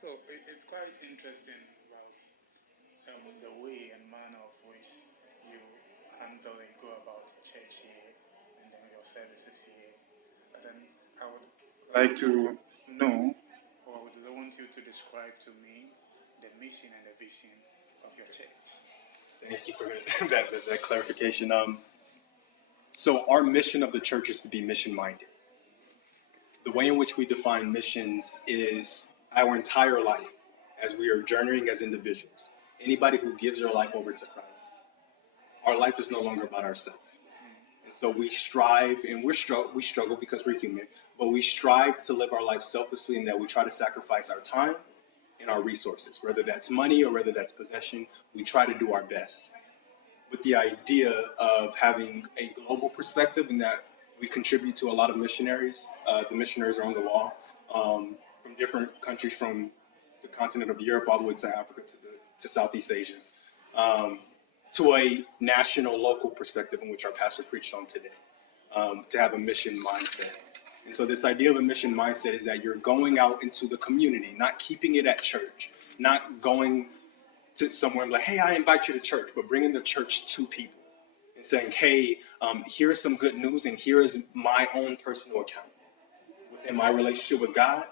So it's quite interesting about the way and manner of which you handle and go about church here and then your services here. But then I would like to know, or I would want you to describe to me the mission and the vision of your church. Thank you for that clarification. So our mission of the church is to be mission-minded. The way in which we define missions is our entire life as we are journeying as individuals. Anybody who gives their life over to Christ, our life is no longer about ourselves. And so we strive, and we struggle because we're human, but we strive to live our life selflessly in that we try to sacrifice our time and our resources, whether that's money or whether that's possession. We try to do our best with the idea of having a global perspective in that we contribute to a lot of missionaries. The missionaries are on the wall from different countries from the continent of Europe all the way to Africa to Southeast Asia, to a national, local perspective in which our pastor preached on today, to have a mission mindset. And so this idea of a mission mindset is that you're going out into the community, not keeping it at church, not going to somewhere and like, hey, I invite you to church, but bringing the church to people and saying, hey, here's some good news and here is my own personal account within my relationship with God,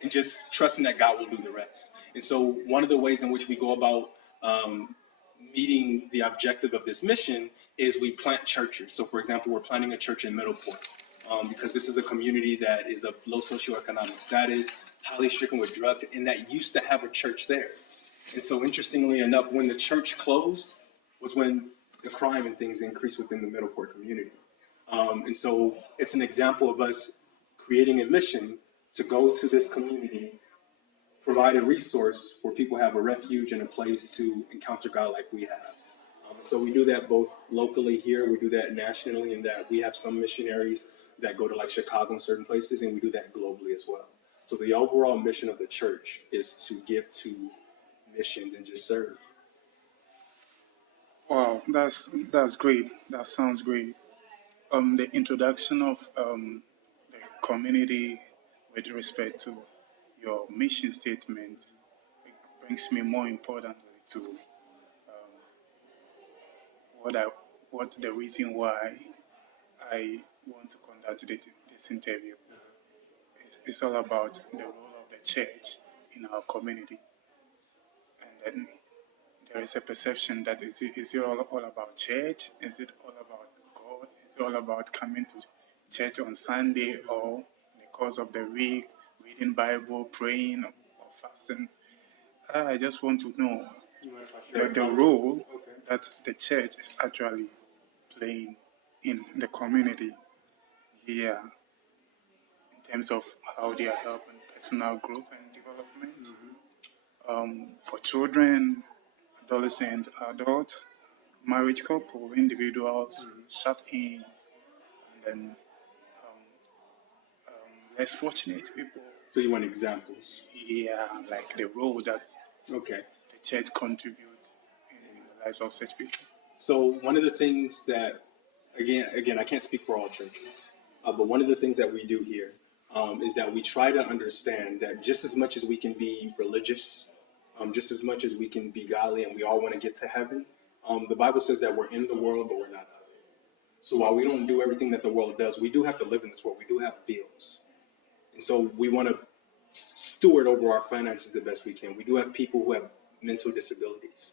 and just trusting that God will do the rest. And so one of the ways in which we go about meeting the objective of this mission is we plant churches. So, for example, we're planting a church in Middleport because this is a community that is of low socioeconomic status, highly stricken with drugs, and that used to have a church there. And so, interestingly enough, when the church closed was when the crime and things increased within the Middleport community. And so it's an example of us creating a mission to go to this community, provide a resource where people have a refuge and a place to encounter God like we have. So we do that both locally here, we do that nationally, in that we have some missionaries that go to like Chicago and certain places, and we do that globally as well. So the overall mission of the church is to give to missions and just serve. Wow, that's great. That sounds great. The introduction of the community with respect to your mission statement brings me more importantly to what the reason why I want to conduct this interview. It's all about the role of the church in our community, and then there is a perception that is it all about church? Is it all about God? Is it all about coming to church on Sunday or in the course of the week, reading Bible, praying, or fasting? I just want to know the role that the church is actually playing in the community here in terms of how they are helping personal growth and development for children, adolescent, adults, marriage couple, individuals, shut-ins, and then less fortunate people. So you want examples? Yeah, like the role that the church contributes in the lives of such people. So one of the things that, again, I can't speak for all churches, but one of the things that we do here is that we try to understand that just as much as we can be religious, just as much as we can be godly and we all want to get to heaven, the Bible says that we're in the world, but we're not of it. So while we don't do everything that the world does, we do have to live in this world. We do have bills. And so we want to steward over our finances the best we can. We do have people who have mental disabilities.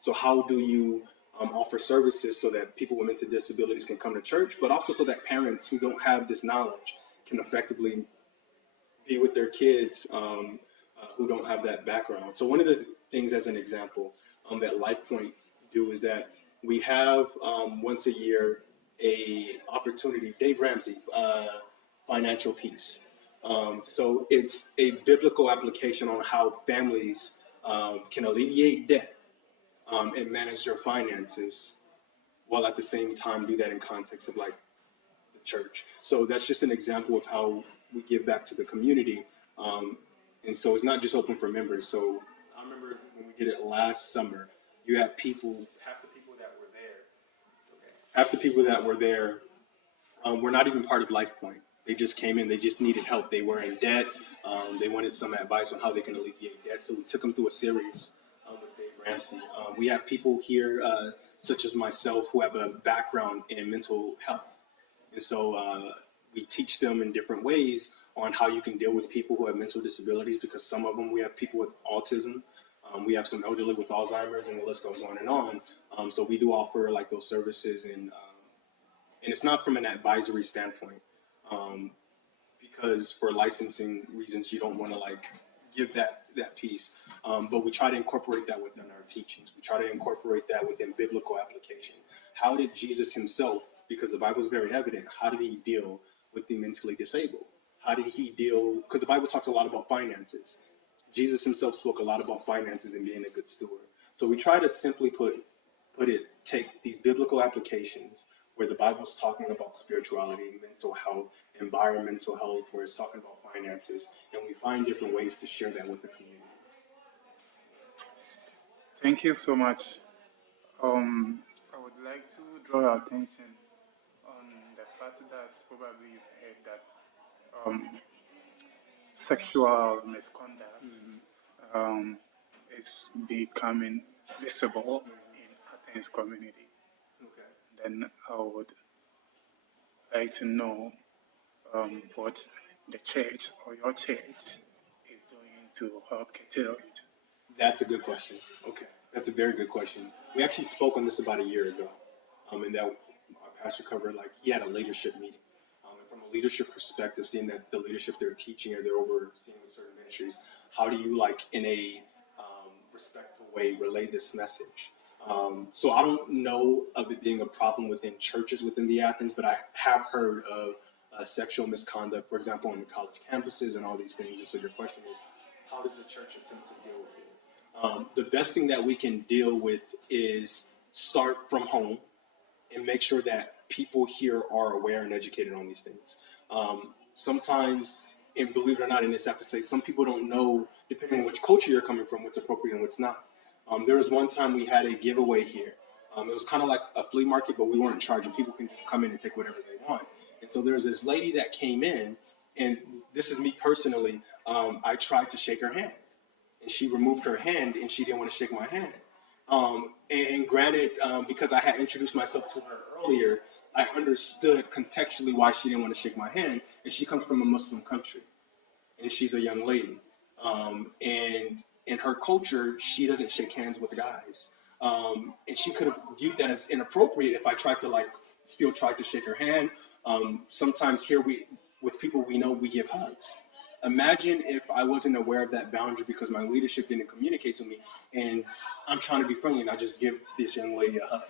So how do you offer services so that people with mental disabilities can come to church, but also so that parents who don't have this knowledge can effectively be with their kids who don't have that background. So one of the things, as an example, that LifePoint do is that we have once a year a opportunity, Dave Ramsey, Financial Peace. So it's a biblical application on how families can alleviate debt and manage their finances, while at the same time do that in context of like the church. So that's just an example of how we give back to the community. And so it's not just open for members. So I remember when we did it last summer, you have half the people that were there were not even part of LifePoint. They just came in. They just needed help. They were in debt. They wanted some advice on how they can alleviate debt. So we took them through a series with Dave Ramsey. We have people here, such as myself, who have a background in mental health. And so we teach them in different ways on how you can deal with people who have mental disabilities, because some of them, we have people with autism. We have some elderly with Alzheimer's, and the list goes on and on. So we do offer like those services, and it's not from an advisory standpoint, because for licensing reasons you don't want to like give that piece. But we try to incorporate that within our teachings. We try to incorporate that within biblical application. How did Jesus himself, because the Bible is very evident, how did he deal with the mentally disabled? How did he deal, because the Bible talks a lot about finances. Jesus himself spoke a lot about finances and being a good steward. So we try to simply take these biblical applications where the Bible's talking about spirituality, mental health, environmental health, where it's talking about finances, and we find different ways to share that with the community. Thank you so much. I would like to draw your attention on the fact that probably you've heard that sexual misconduct is becoming visible in Athens community. Okay. Then I would like to know what the church or your church is doing to help curtail it. That's a good question. Okay, that's a very good question. We actually spoke on this about a year ago, and that our pastor covered, like, he had a leadership meeting. And from a leadership perspective, seeing that the leadership they're teaching or they're overseeing with certain ministries, how do you, like, in a respectful way, relay this message? So I don't know of it being a problem within churches within the Athens, but I have heard of sexual misconduct, for example, on the college campuses and all these things. And so your question is, how does the church attempt to deal with it? The best thing that we can deal with is start from home and make sure that people here are aware and educated on these things. Sometimes, and believe it or not, and this I have to say, some people don't know, depending on which culture you're coming from, what's appropriate and what's not. There was one time we had a giveaway here. It was kind of like a flea market, but we weren't charging. People can just come in and take whatever they want. And so there was this lady that came in, and this is me personally. I tried to shake her hand, and she removed her hand, and she didn't want to shake my hand. And granted, because I had introduced myself to her earlier, I understood contextually why she didn't want to shake my hand. And she comes from a Muslim country, and she's a young lady. And in her culture, she doesn't shake hands with guys. And she could have viewed that as inappropriate if I tried to still tried to shake her hand. Sometimes here with people we know, we give hugs. Imagine if I wasn't aware of that boundary because my leadership didn't communicate to me, and I'm trying to be friendly and I just give this young lady a hug.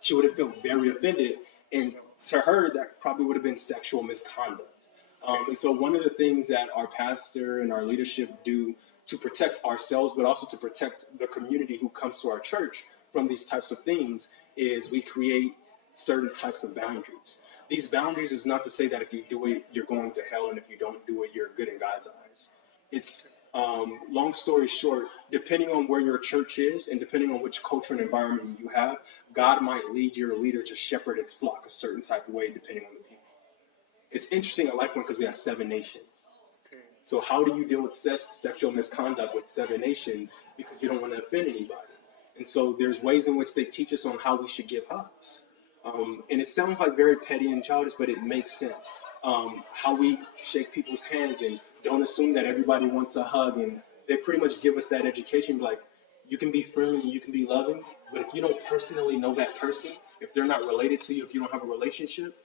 She would have felt very offended, and to her, that probably would have been sexual misconduct. And so one of the things that our pastor and our leadership do to protect ourselves, but also to protect the community who comes to our church from these types of things, is we create certain types of boundaries. These boundaries is not to say that if you do it, you're going to hell, and if you don't do it, you're good in God's eyes. It's, long story short, depending on where your church is and depending on which culture and environment you have, God might lead your leader to shepherd its flock a certain type of way depending on the people. It's interesting, I like one because we have 7 nations. So how do you deal with sexual misconduct with 7 nations? Because you don't want to offend anybody. And so there's ways in which they teach us on how we should give hugs. And it sounds like very petty and childish, but it makes sense. How we shake people's hands and don't assume that everybody wants a hug. And they pretty much give us that education, like, you can be friendly and you can be loving, but if you don't personally know that person, if they're not related to you, if you don't have a relationship,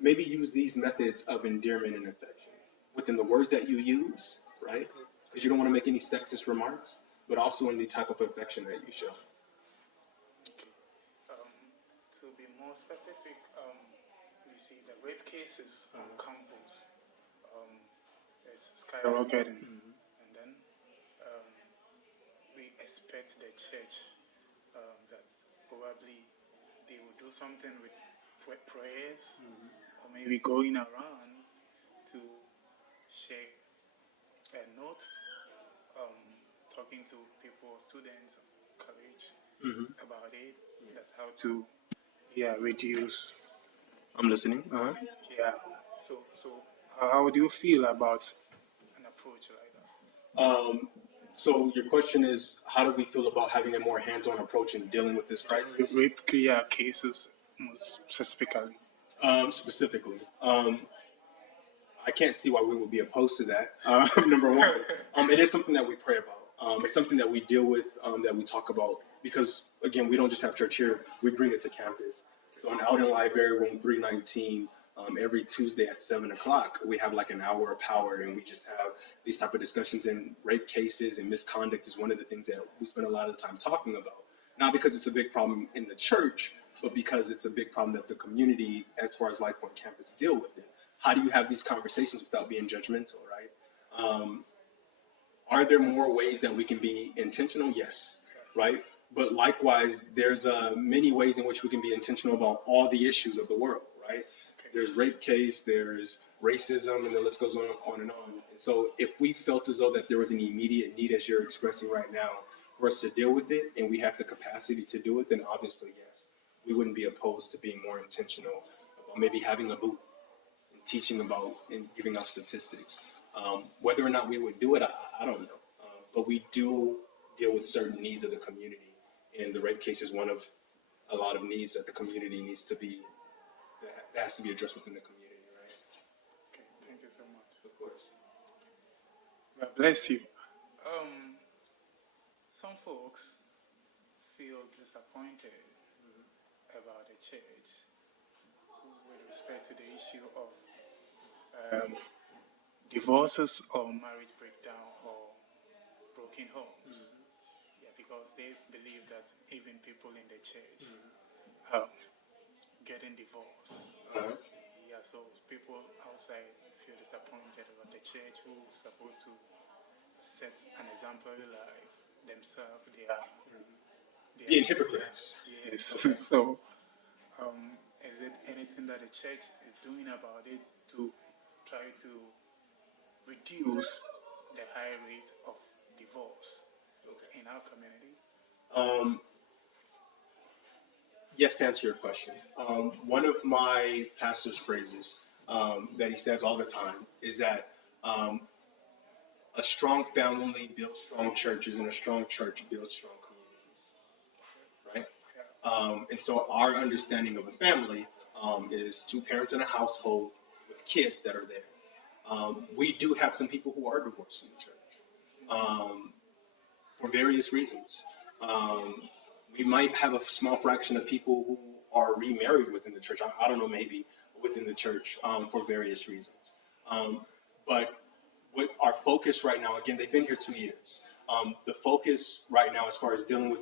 maybe use these methods of endearment and affection within the words that you use, right? Because you don't want to make any sexist remarks, but also in the type of affection that you show. To be more specific, you see the rape cases on campus is skyrocketing, and then we expect the church that probably they will do something with prayers, or maybe going around to share a note, talking to people, students, college, about it, that's how to reduce. I'm listening. Yeah, So how do you feel about an approach like that? So your question is, how do we feel about having a more hands-on approach in dealing with this crisis? Rape clear cases, most specifically. Specifically, I can't see why we would be opposed to that. Number one, it is something that we pray about. It's something that we deal with, that we talk about, because again, we don't just have church here; we bring it to campus. So out in Library Room 319, every Tuesday at 7 o'clock, we have like an hour of power, and we just have these type of discussions. And rape cases and misconduct is one of the things that we spend a lot of the time talking about. Not because it's a big problem in the church, but because it's a big problem that the community, as far as Life Point Campus, deal with it. How do you have these conversations without being judgmental, right? Are there more ways that we can be intentional? Yes, right? But likewise, there's many ways in which we can be intentional about all the issues of the world, right? There's rape case, there's racism, and the list goes on and on. And so if we felt as though that there was an immediate need, as you're expressing right now, for us to deal with it, and we have the capacity to do it, then obviously, yes, we wouldn't be opposed to being more intentional about maybe having a booth and teaching about and giving out statistics. Whether or not we would do it, I don't know. But we do deal with certain needs of the community, and the rape case is one of a lot of needs that the community needs to be, that has to be addressed within the community, right? Okay, thank you so much. Of course. God bless you. Some folks feel disappointed about the church with respect to the issue of divorces or marriage breakdown or broken homes. Yeah, because they believe that even people in the church getting divorced. Yeah, so people outside feel disappointed about the church who's supposed to set an exemplary life themselves. They are Being hypocrites. yes. So, is it anything that the church is doing about it to try to reduce the high rate of divorce in our community? Yes, to answer your question. One of my pastor's phrases that he says all the time is that a strong family builds strong churches, and a strong church builds strong communities, right? And so our understanding of a family is two parents in a household with kids that are there. We do have some people who are divorced in the church for various reasons. We might have a small fraction of people who are remarried within the church. I don't know, maybe within the church for various reasons. But with our focus right now, again, they've been here 2 years. The focus right now, as far as dealing with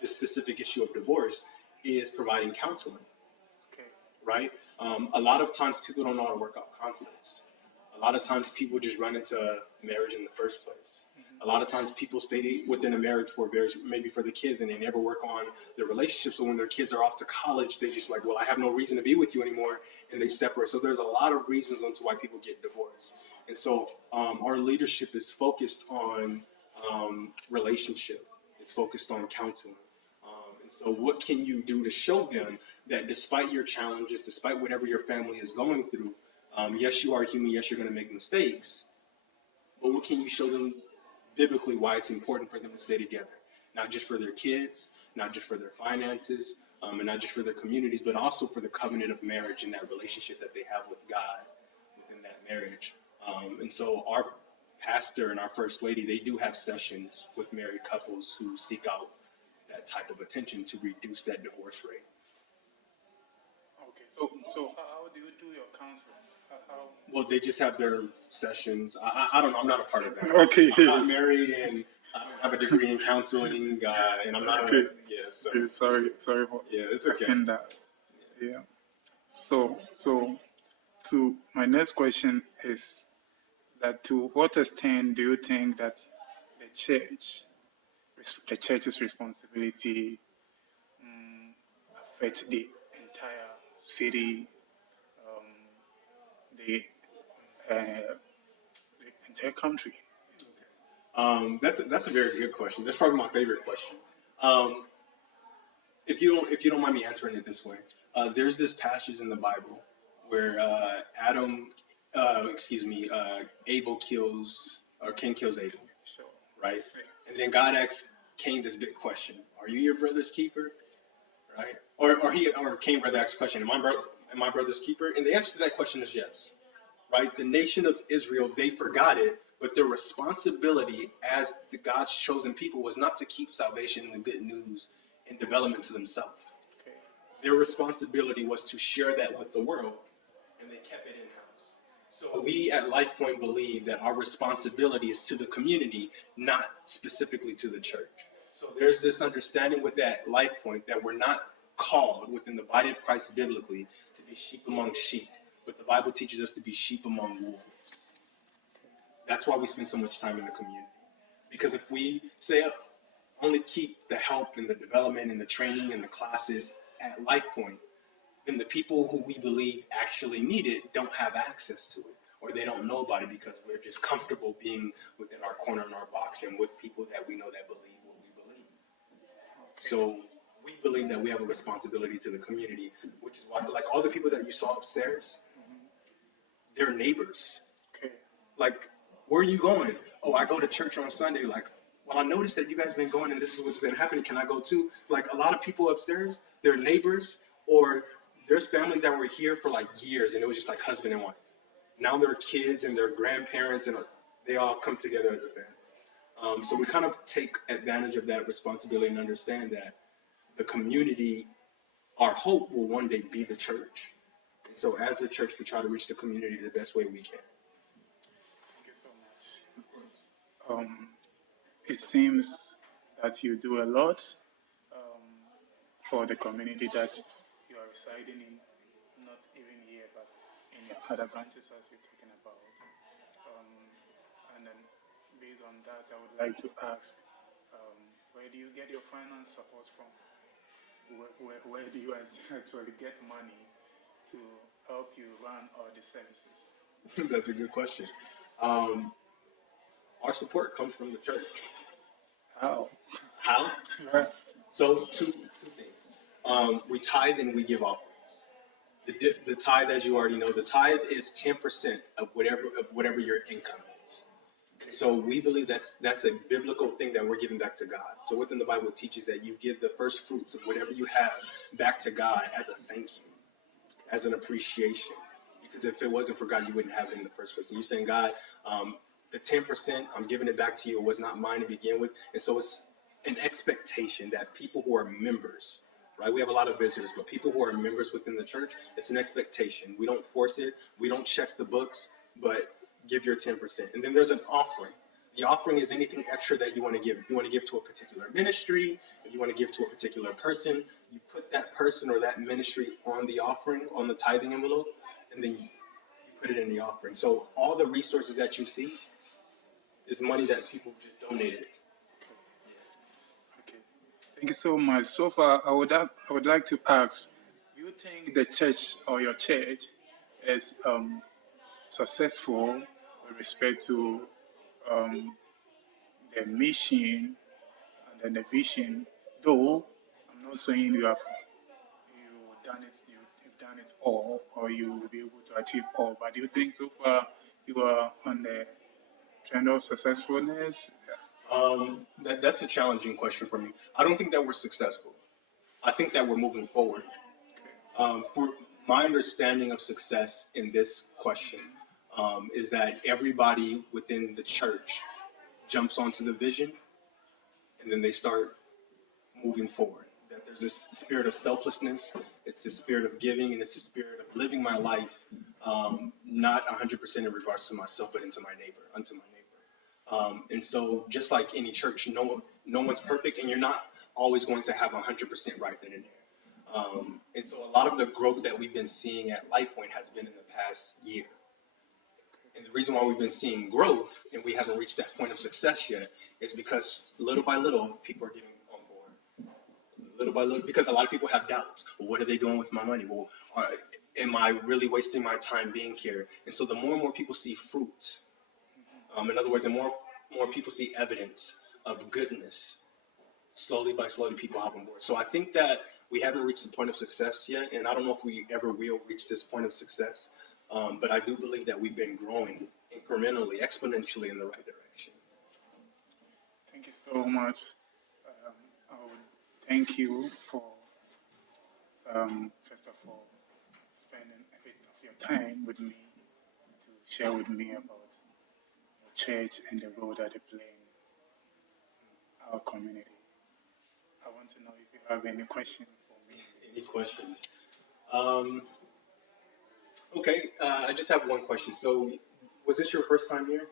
this specific issue of divorce, is providing counseling. Okay. Right? A lot of times people don't know how to work out conflicts. A lot of times people just run into marriage in the first place. A lot of times people stay within a marriage for maybe for the kids, and they never work on their relationship. So when their kids are off to college, they just like, well, I have no reason to be with you anymore, and they separate. So there's a lot of reasons onto why people get divorced. And so our leadership is focused on relationship. It's focused on counseling. And so what can you do to show them that despite your challenges, despite whatever your family is going through, yes, you are human, yes, you're going to make mistakes, but what can you show them biblically why it's important for them to stay together? Not just for their kids, not just for their finances, and not just for their communities, but also for the covenant of marriage and that relationship that they have with God within that marriage. And so our pastor and our first lady, they do have sessions with married couples who seek out that type of attention to reduce that divorce rate. Okay, so how do you do your counseling? Well, they just have their sessions. I don't know. I'm not a part of that. Okay. I'm not married, and I don't have a degree in counseling, and I'm not. Okay. So. Okay, sorry for it's okay. That. Yeah. So my next question is that to what extent do you think that the church's responsibility affects the entire city, the entire country? That's a very good question. That's probably my favorite question. If you don't mind me answering it this way, there's this passage in the Bible where Abel kills, or Cain kills Abel, Sure. right? And then God asks Cain this big question: "Are you your brother's keeper?" Right? Or Cain rather asks the question: "Am I my brother's keeper?" And the answer to that question is yes. Right? The nation of Israel, they forgot it, but their responsibility as the God's chosen people was not to keep salvation and the good news and development to themselves. Okay. Their responsibility was to share that with the world, and they kept it in-house. So we at LifePoint believe that our responsibility is to the community, not specifically to the church. So there's this understanding with that LifePoint that we're not called within the body of Christ biblically to be sheep among sheep, but the Bible teaches us to be sheep among wolves. That's why we spend so much time in the community. Because if we say only keep the help and the development and the training and the classes at LifePoint, then the people who we believe actually need it don't have access to it, or they don't know about it because we're just comfortable being within our corner in our box and with people that we know that believe what we believe. So we believe that we have a responsibility to the community, which is why, like all the people that you saw upstairs, they're neighbors. Okay. Like, where are you going? Oh, I go to church on Sunday. Like, well, I noticed that you guys been going and this is what's been happening. Can I go too? Like, a lot of people upstairs, they're neighbors, or there's families that were here for like years and it was just like husband and wife. Now they're kids and their grandparents and they all come together as a family. So we kind of take advantage of that responsibility and understand that the community, our hope will one day be the church. And so as the church, we try to reach the community the best way we can. Thank you so much. It seems that you do a lot for the community that you are residing in, not even here, but in your other branches as you're talking about. And then based on that, I would like to ask, where do you get your finance support from? Where do you actually get money to help you run all the services? That's a good question. Our support comes from the church. How? How? Yeah. So two things. We tithe and we give offerings. The tithe, as you already know, the tithe is 10% of whatever your income is. So we believe that's a biblical thing that we're giving back to God. So within the Bible, it teaches that you give the first fruits of whatever you have back to God as a thank you, as an appreciation. Because if it wasn't for God, you wouldn't have it in the first place. And you're saying, God, the 10%, I'm giving it back to you. It was not mine to begin with. And so it's an expectation that people who are members, right? We have a lot of visitors, but people who are members within the church, it's an expectation. We don't force it. We don't check the books, but give your 10%. And then there's an offering. The offering is anything extra that you want to give. If you want to give to a particular ministry, if you want to give to a particular person, you put that person or that ministry on the offering, on the tithing envelope, and then you put it in the offering. So all the resources that you see is money that people just donated. Okay. Thank you so much. So far, I would like to ask, do you think the church or your church is successful with respect to the mission and then the vision? Though I'm not saying you've done it all, or you will be able to achieve all. But do you think so far you are on the trend of successfulness? That's a challenging question for me. I don't think that we're successful. I think that we're moving forward. For my understanding of success in this question is that everybody within the church jumps onto the vision and then they start moving forward. That there's this spirit of selflessness, it's the spirit of giving, and it's the spirit of living my life not 100% in regards to myself, but unto my neighbor. And so just like any church, no one's perfect, and you're not always going to have 100% right then and there. And so a lot of the growth that we've been seeing at LifePoint has been in the past year. And the reason why we've been seeing growth and we haven't reached that point of success yet is because little by little, people are getting on board. Little by little, because a lot of people have doubts. Well, what are they doing with my money? Well, am I really wasting my time being here? And so the more and more people see fruit, in other words, the more people see evidence of goodness, slowly by slowly people hop on board. So I think that We haven't reached the point of success yet, and I don't know if we ever will reach this point of success. But I do believe that we've been growing incrementally, exponentially in the right direction. Thank you so much. I would thank you for, first of all, spending a bit of your time with me to share with me about your church and the role that they play in our community. I want to know if you have any question for me. Any questions? Okay, I just have one question. So, was this your first time here?